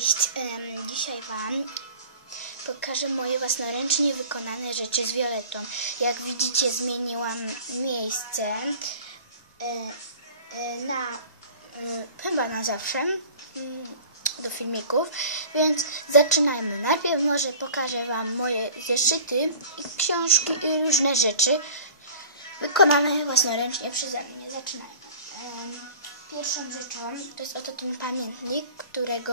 Cześć, dzisiaj Wam pokażę moje własnoręcznie wykonane rzeczy z violetą. Jak widzicie zmieniłam miejsce e, e, na e, chyba na zawsze mm, do filmików, więc zaczynajmy. Najpierw może pokażę Wam moje zeszyty i książki i różne rzeczy wykonane własnoręcznie przeze mnie. Zaczynajmy. Pierwszą rzeczą to jest oto ten pamiętnik, którego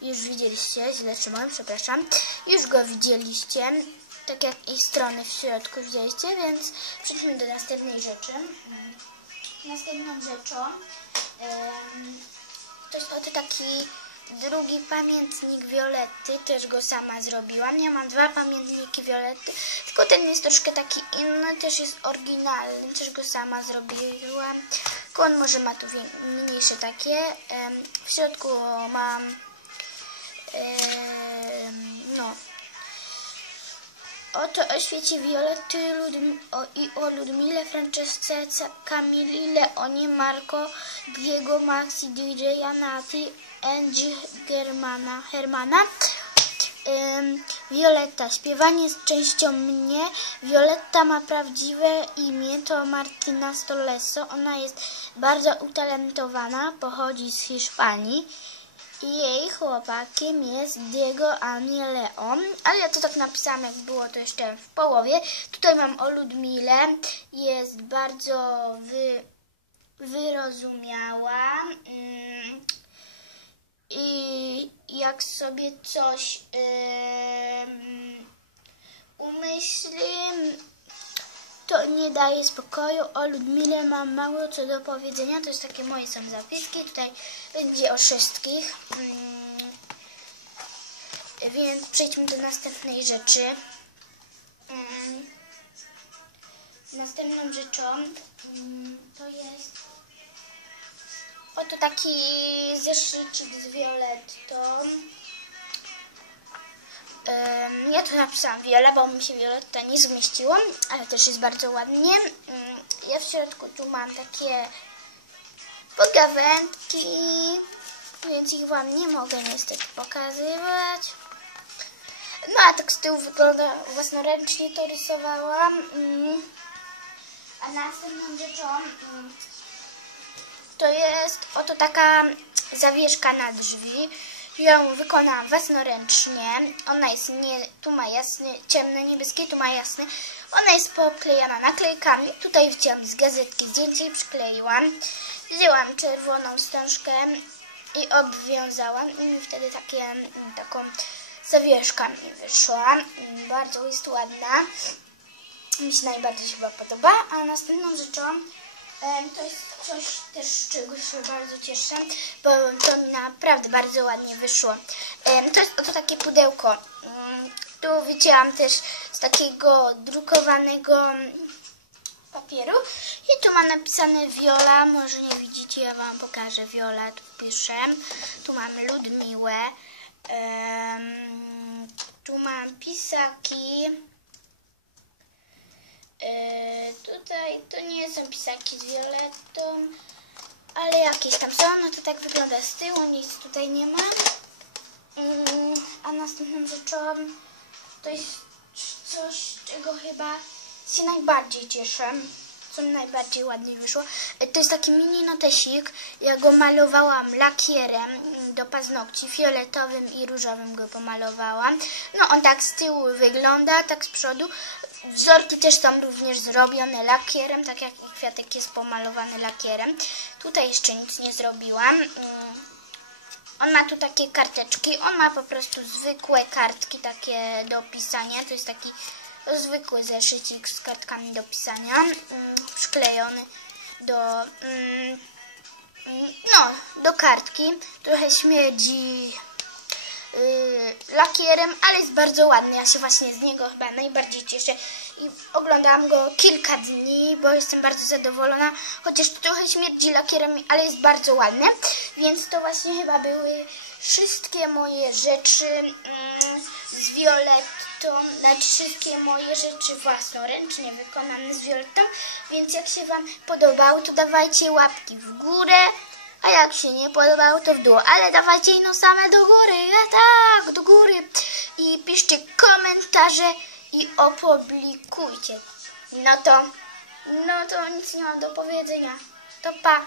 już widzieliście, źle trzymałem, przepraszam. Już go widzieliście, tak jak i strony w środku widzieliście, więc przejdźmy do następnej rzeczy. Następną rzeczą to jest oto taki drugi pamiętnik Violetty, też go sama zrobiłam. Ja mam dwa pamiętniki Violetty, tylko ten jest troszkę taki inny, też jest oryginalny, też go sama zrobiłam. Tylko on może ma tu mniejsze takie. W środku mam no Oto o świecie Violetty Ludm- o, i o Ludmile, Francesce, Kamili, Leonie, Marco, Diego, Maxi, DJ, Nati, Angie, Germana, Hermana. Ym, Violetta. Śpiewanie jest częścią mnie. Violetta ma prawdziwe imię, to Martina Stoleso. Ona jest bardzo utalentowana, pochodzi z Hiszpanii. Jej chłopakiem jest Diego Ani Leon, ale ja to tak napisałam, jak było to jeszcze w połowie. Tutaj mam o Ludmile, jest bardzo wy, wyrozumiała. Mm, i jak sobie coś ym, umyśli, to nie daje spokoju. O Ludmile mam mało co do powiedzenia. To jest takie moje są zapiski. Tutaj będzie o wszystkich. Mm. Więc przejdźmy do następnej rzeczy. Mm. Następną rzeczą mm, to jest oto taki zeszycik z violettą. Ja tu napisałam Viola, bo mi się Violetta nie zmieściło, ale też jest bardzo ładnie. Mm, Ja w środku tu mam takie pogawędki, więc ich Wam nie mogę niestety pokazywać. No a tak z tyłu wygląda własnoręcznie to rysowałam. Mm. A następną rzeczą mm, to jest oto taka zawieszka na drzwi. Ją wykonałam własnoręcznie. Ona jest nie, tu ma jasny, ciemny, niebieski, tu ma jasny. Ona jest poklejana naklejkami. Tutaj wzięłam z gazetki zdjęcie i przykleiłam. Wzięłam czerwoną wstążkę i obwiązałam i mi wtedy takie, taką zawieszka mi wyszła. Bardzo jest ładna. Mi się najbardziej chyba podoba. A następną rzeczą to jest coś też, czego się bardzo cieszę, bo to mi naprawdę bardzo ładnie wyszło. To jest oto takie pudełko. Mm, Tu wycięłam też z takiego drukowanego papieru i tu ma napisane Viola, może nie widzicie, ja Wam pokażę Viola, tu piszę. Tu mamy Ludmiłę. Tu mam pisaki. E, tutaj to nie są pisaki z violetą, ale jakieś tam są, no to tak wygląda z tyłu, nic tutaj nie ma. Mm, a następną rzeczą to jest coś, czego chyba się najbardziej cieszę, co mi najbardziej ładnie wyszło. E, To jest taki mini notesik, ja go malowałam lakierem do paznokci, fioletowym i różowym go pomalowałam. No on tak z tyłu wygląda, tak z przodu. Wzorki też są również zrobione lakierem, tak jak i kwiatek jest pomalowany lakierem. Tutaj jeszcze nic nie zrobiłam. Mm, On ma tu takie karteczki, on ma po prostu zwykłe kartki takie do pisania. To jest taki zwykły zeszycik z kartkami do pisania, mm, przyklejony do, mm, no, do kartki. Trochę śmierdzi y, lakierem, ale jest bardzo ładny. Ja się właśnie z niego chyba najbardziej cieszę. I oglądałam go kilka dni, bo jestem bardzo zadowolona, chociaż trochę śmierdzi lakierem, ale jest bardzo ładny, więc to właśnie chyba były wszystkie moje rzeczy mm, z violettą, znaczy wszystkie moje rzeczy własnoręcznie wykonane z violettą, więc jak się Wam podobało, to dawajcie łapki w górę, A jak się nie podobało, to w dół. Ale dawajcie no same do góry. A tak, do góry. I piszcie komentarze i opublikujcie. No to, no to nic nie mam do powiedzenia. To pa.